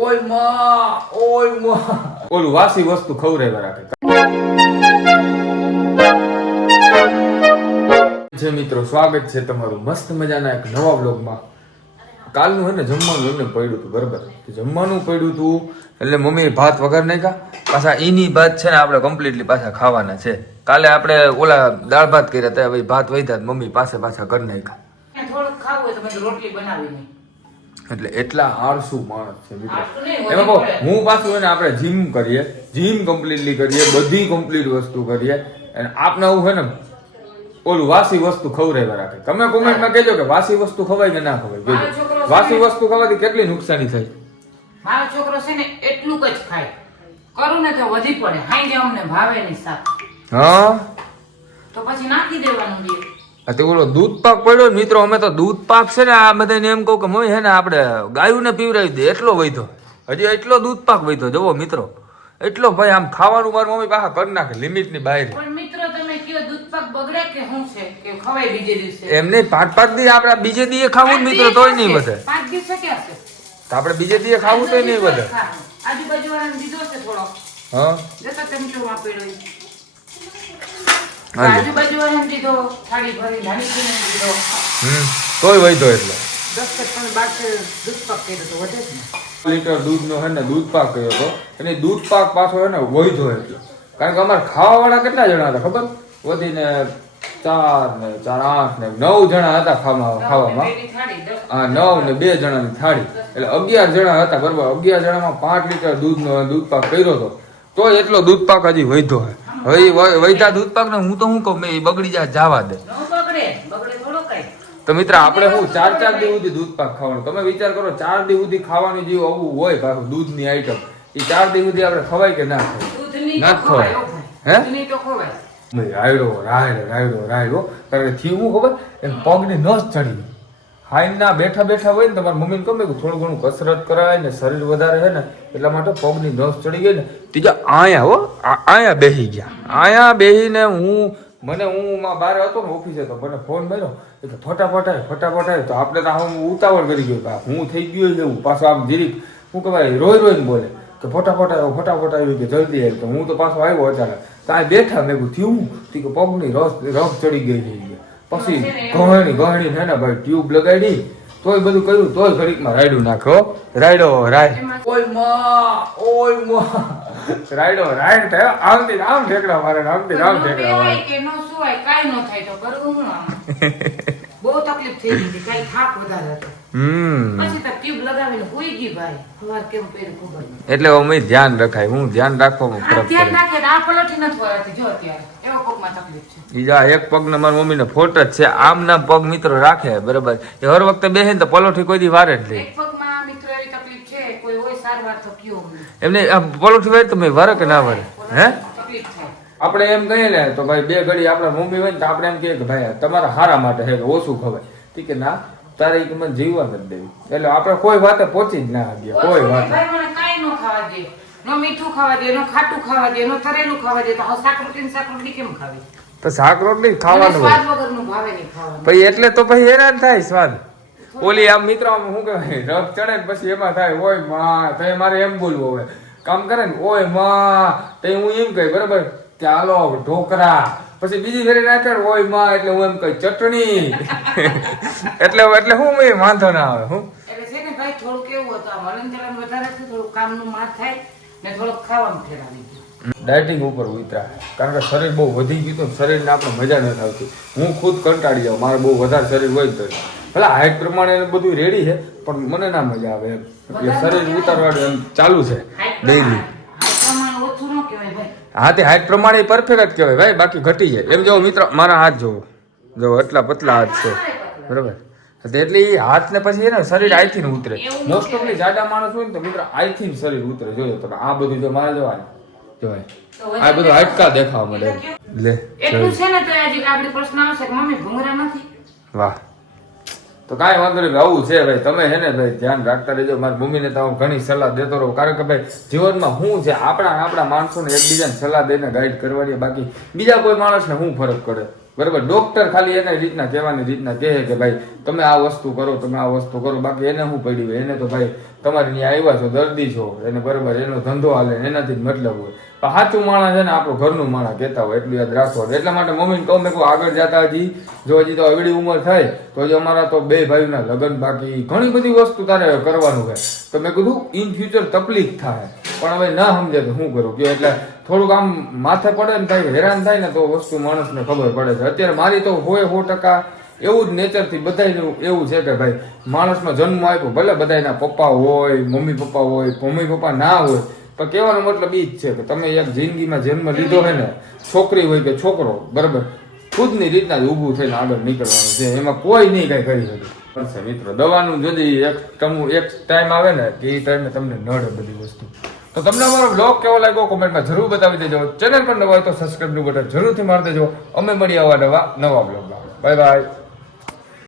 ઓયમાં ઓયમાં. ઓલું વાસી વસ્તુ ખવડાવ્યા રાખે. જે મિત્રો સ્વાગત છે તમારું મસ્ત મજાના એક નવા બ્લોગમાં કાલનું હે ને જમવાનું એમને પડ્યું હતું બરાબર? જમવાનું પડ્યું હતું એટલે મમ્મી ભાત વગર નાખ્યા. પાછા એની ભાત છે ને આપણે કમ્પ્લીટલી પાછા ખાવાના છે. કાલે આપણે ઓલા દાળ ભાત કર્યા હતા હવે ભાત વધ્યા મમ્મી પાસે પાછા ઘર નાખ્યા. થોડુંક ખાવું હોય તો રોટલી બનાવી નહીં એટલે એટલા આળસુ માણસ છે મિત્રો. એમાં કહું, હું પાછું એને આપણે જીમ કરીએ જીમ કમ્પ્લીટલી કરીએ બધી કમ્પ્લીટ વસ્તુ કરીએ. અને આપને આવું છે ને ઓલું વાસી વસ્તુ ખવરાવ્યા રાખે. તમે કોમેન્ટમાં કહેજો કે વાસી વસ્તુ ખવાય કે ના ખવાય કહેજો. વાસી વસ્તુ ખવાથી કેટલી નુકસાની થાય? મારો છોકરો છે ને એટલું જ ખાય. કરું ને તો વધી પડે. હાઈ અમને ભાવે નહીં શાક હા? તો પછી નાખી દેવાનું તે ઓલો દૂધ પાક પડ્યો ને મિત્રો અમે તો દૂધ પાક છે ને આ બધાને એમ કહું કે મમ્મી છે ને આપણે ગાયુંને પીવડાવી દે એટલો વૈધો હજી એટલો દૂધ પાક વૈધો જુઓ મિત્રો. એટલો ભાઈ આમ ખાવાનું મારી મમ્મી પાછા કરી નાખે લિમિટની બહાર. પણ મિત્રો તમે કયો દૂધ પાક બગડે કે શું છે? કે ખવાય બીજે દિવસે? એમને પાંચ પાંચ દી આપણે બીજે દીએ ખાવું મિત્રો તોય નહીં વધે. પાંચ દિવસે ક્યાં છે? તો આપણે બીજે દીએ ખાવું તોય નહીં વધે. આજુબાજુ વાળાને દીધો છે થોડો હા? જતો ચમચો વાપર્યો. આજુબાજુ વાળાને દીધો થાળી ભરી નાની દીધો. હમ તોય વૈધો એટલે. દસ તમે બાર દૂધ પાક કર્યો તો વધે જ ને. લીટર દૂધનો હે ને દૂધ પાક કર્યો હતો. અને દૂધ પાક પાછો હે ને વૈધો એટલે. કારણ કે અમારે ખાવાવાળા કેટલા જણા હતા ખબર? વધીને ચાર ને ચાર આઠ ને નવ જણા હતા ખાવા ખાવામાં. હા નવ ને બે જણાની થાળી. એટલે અગિયાર જણા હતા બરોબર? અગિયાર જણામાં પાંચ લીટર દૂધનો દૂધ પાક કર્યો હતો. તો એટલો દૂધ પાક હજી વધ્યો હે. હવે ઈ વ- વૈધા દૂધ પાક ને હું તો શું કહું મેં બગડી જાય જવા દે. ન બગડે બગડે થોડો કઈ. તો મિત્ર આપણે હું ચાર ચાર દિવસ સુધી દૂધ પાક ખાવાનું? તમે વિચાર કરો ચાર દિવસ સુધી ખાવાનું જેવું આવું હોય પાછું દૂધની આઈટમ એ ચાર દિવસ સુધી આપણે ખવાય કે ના ખવાય? ના ખવાય ખવાય. હો. હે? ખવાય. રાયડો રાયડો રાયડો રાયડો. કારણ કે થયું ખબર? એમ પગને ન ચડી હાઈના બેઠા બેઠા હોય ને તમારા મમ્મીને ગમે કે થોડું ઘણું કસરત કરાય ને શરીર વધારે છે ને, એટલા માટે પગની નસ ચડી ગઈ ને, ત્રીજા આયા હો આયા બેહી ગયા. આયા બેહીને હું, મને હું માં બારે હતો ને ઓફિસે, તો મને ફોન કર્યો એટલે ફટાફટ આવે ફટાફટ આવે તો આપણે તો હું ઉતાવળ કરી ગયો કે હું થઈ ગયો છે, હું પાછો આમ જીરીક શું કહેવાય, રોઈ રોઈને બોલે. કે ફટાફટ આવ્યો ફટાફટ આવ્યો કે જલ્દી આવ્યો તો હું તો પાછો આવ્યો અચાનક. કાંઈ બેઠા, મેં થયું? કે પગની રસ રફ ચડી ગઈ છે પછી ગહણી ગહણી છે ને ભાઈ ટ્યુબ લગાડી તોય બધું કર્યું તોય ઘડીકમાં રાયડું નાખો. રાયડો રાય. ઓયમાં ઓયમાં. રાયડો રાયડ થયો આમથી આમ ઠેકડા મારે આમથી આમ ઠેકડા મારે. કે ન સુવાય કાઈ નો થાય તો કરવું હું બહુ તકલીફ થઈ ગઈ કાઈ થાક વધારે હતો. હમ. પછી લગાવીને હુઈ ગઈ ભાઈ. સવાર કેમ પહેર્યું ખબર એટલે અમે ધ્યાન રખાય હું ધ્યાન રાખવામાં ફરક ધ્યાન પડે તો આ પલોઠી નથી વળાતી જો અત્યારે. એવો પગમાં તકલીફ છે. બીજા એક પગ ને મારી મમ્મીને ફોટ જ છે આમ ના પગ મિત્રો રાખે બરાબર. એ હર વખતે બેસે ને તો પલોઠી કોઈ દી વારે જ લે. એક પગમાં મિત્રો એવી તકલીફ છે કોઈ હોય સારવાર તો કયો એમને પલોઠી વારે તમે વારે કે ના વારે? હે? તકલીફ થાય. આપણે એમ કહીએ ને તો ભાઈ બે ઘડી આપણા મમ્મી હોય ને તો આપણે એમ કહીએ કે ભાઈ તમારા હારા માટે હે ઓછું ખવાય. ઠીક ના? તારે એક મને જીવવા નથી દેવી. એટલે આપણે કોઈ વાતે પહોંચી જ ના આવીએ કોઈ વાત. કાંઈ ન ખાવા દે. નો મીઠું ખાવા દે નો ખાટું ખાવા દે નો તરેલું ખાવા દે તો શાક ને સાકરોટી કેમ ખાવી? તો શાક રોટલી ખાવાનું સ્વાદ વગરનું ભાવે નહીં ખાવાનું. પછી એટલે તો પછી હેરાન થાય સ્વાદ. ઓલી આમ મિત્રો શું કહેવાય રફ ચડે ને પછી એમાં થાય ઓયમાં તો મારે એમ બોલવું હવે કામ કરે ને ઓયમાં તો હું એમ કહી બરાબર? ચાલો ઢોકરા. પછી બીજી ફેરી નાખે હોય ઓયમાં એટલે હું એમ કઈ ચટણી. એટલે એટલે હું એ વાંધો ના આવે હું. એટલે છે ને ભાઈ થોડું કેવું હતું. આ હલન ચલન વધારે છે થોડું કામનું માર થાય ને થોડુંક ખાવાનું ફેરાવી ડાયટિંગ ઉપર ઉતરા. કારણ કે શરીર બહુ વધી ગયું તો શરીરને આપણે મજા નથી આવતી. હું ખુદ કંટાળી જાઉં. મારે બહુ વધારે શરીર હોય તો. ભલે હાઈટ પ્રમાણે એને બધું રેડી છે પણ મને ના મજા આવે એમ. એટલે શરીર ઉતારવાનું એમ ચાલુ છે. ડેઈલી પ્રમાણે- હાઈટ પ્રમાણે ઓછું ન કહેવાય ભાઈ હા તે હાઈટ પ્રમાણે પરફેક્ટ કહેવાય ભાઈ બાકી ઘટી જાય. એમ જો મિત્રો મારા હાથ જોવો જો એટલા પતલા હાથ છે. બરાબર? એટલે એ હાથ ને પછી એને શરીર આઈથી ઉતરે. મોસ્ટ ઓફલી જાડા માણસ હોય ને તો મિત્રો આઈથી શરીર ઉતરે. જોયો તમે આ બધું જો મારે જોવાય. જોવાય. આ બધું હાડકા દેખાવા મળે. લે એટલું છે ને તો આજે આપણે પ્રશ્ન આવશે કે મમ્મી ભૂંગરા નથી? વાહ. તો કાંઈ વાંધો નહીં આવું છે, ભાઈ, તમે હે ને, ભાઈ, ધ્યાન રાખતા રહેજો. મારી મમ્મીને તો હું ઘણી સલાહ દેતો રહું, કારણ કે, ભાઈ, જીવનમાં હું છે, આપણા આપણા માણસોને એકબીજાને સલાહ દઈને ગાઈડ કરવાની, બાકી બીજા કોઈ માણસને હું ફરક પડે? બરાબર ડોક્ટર ખાલી એને રીતના કહેવાની રીતના કહે કે ભાઈ, તમે આ વસ્તુ કરો, તમે આ વસ્તુ કરો, બાકી એને શું પડ્યું હોય? એને તો ભાઈ તમારે ત્યાં આવ્યા છો, દર્દી છો. એને બરાબર, એનો ધંધો હાલે એનાથી જ મતલબ હોય. પણ સાચું માણસ છે ને આપણું ઘરનું માણસ કહેતા હોય, એટલું યાદ રાખો એટલા માટે મમ્મીને કહું, મેં આગળ જતા હજી, જો હજી તો અગડી ઉંમર થાય, તો હજી અમારા તો બે ભાઈના લગ્ન બાકી. ઘણી બધી વસ્તુ તારે કરવાનું છે. તો મેં કીધું ઇન ફ્યુચર તકલીફ થાય. પણ હવે ના સમજે તો શું કરું. કે એટલે થોડુંક આમ માથે પડે ને ભાઈ હેરાન થાય ને તો વસ્તુ માણસને ખબર પડે છે. અત્યારે મારી તો હોય સો ટકા એવું જ નેચરથી બધાય એવું છે કે ભાઈ, માણસનો જન્મ આપ્યો, ભલે બધાના પપ્પા હોય, મમ્મી પપ્પા હોય, મમ્મી પપ્પા ના હોય, પણ કહેવાનો મતલબ એ જ છે કે તમે એક જિંદગીમાં જન્મ લીધો છે ને, છોકરી હોય કે છોકરો, બરાબર, ખુદની રીતના જ ઊભું થઈને આગળ નીકળવાનું છે. એમાં કોઈ નહીં કઈ કરી શકે. છે મિત્રો, દવાનું જો એક એક ટાઈમ આવે ને, કે એ ટાઈમે તમને નડે બધી વસ્તુ. તો તમને અમારો બ્લોગ કેવો લાગ્યો? કોમેન્ટમાં જરૂર બતાવી દેજો. ચેનલ પર નવા હોય તો સબસ્ક્રાઈબનું બટન જરૂરથી મારી દેજો. અમે મળીએ આવા નવા નવા બ્લોગમાં બાય બાય